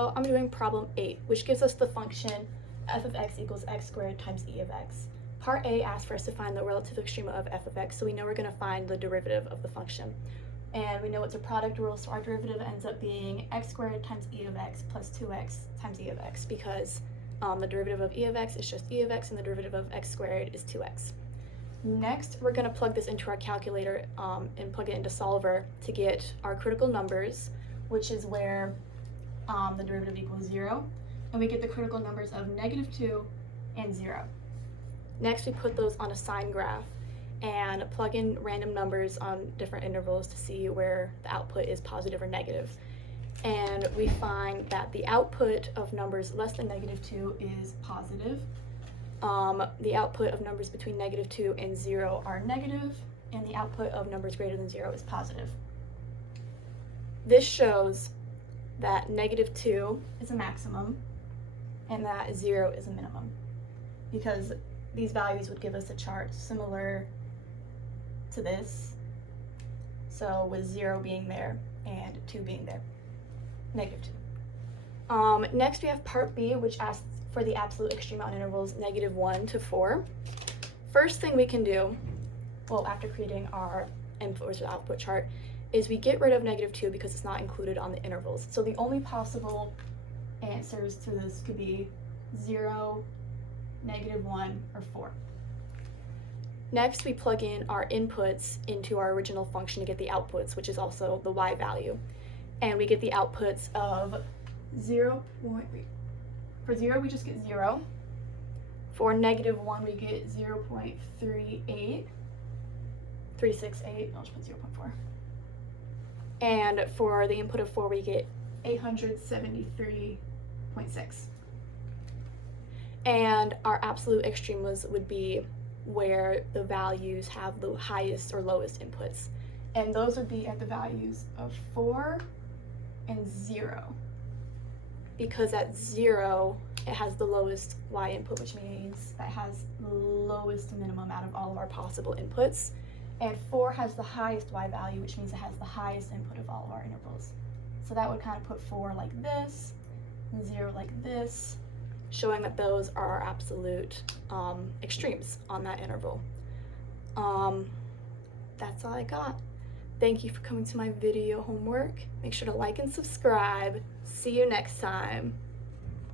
So I'm doing problem 8, which gives us the function f of x equals x squared times e of x. Part A asks for us to find the relative extrema of f of x, so we know we're going to find the derivative of the function. And we know it's a product rule, so our derivative ends up being x squared times e of x plus 2x times e of x, because the derivative of e of x is just e of x, and the derivative of x squared is 2x. Next, we're going to plug this into our calculator and plug it into Solver to get our critical numbers, which is where the derivative equals 0, and we get the critical numbers of -2 and 0. Next, we put those on a sign graph and plug in random numbers on different intervals to see where the output is positive or negative. And we find that the output of numbers less than -2 is positive. The output of numbers between -2 and 0 are negative, and the output of numbers greater than 0 is positive. This shows that -2 is a maximum and that 0 is a minimum, because these values would give us a chart similar to this, so with 0 being there and 2 being there, -2. Next we have part B, which asks for the absolute extrema on intervals -1 to 4. First thing we can do, well, after creating our input versus output chart, is we get rid of -2 because it's not included on the intervals. So the only possible answers to this could be 0, -1, or 4. Next, we plug in our inputs into our original function to get the outputs, which is also the y value. And we get the outputs of 0. For 0, we just get 0. For -1, we get 0.368. I'll just put 0.4. And for the input of 4, we get 873.6. And our absolute extremas would be where the values have the highest or lowest inputs. And those would be at the values of 4 and 0. Because at 0, it has the lowest y input, which means that has the lowest minimum out of all of our possible inputs. And 4 has the highest y value, which means it has the highest input of all of our intervals. So that would kind of put 4 like this, and 0 like this, showing that those are our absolute extremes on that interval. That's all I got. Thank you for coming to my video homework. Make sure to like and subscribe. See you next time.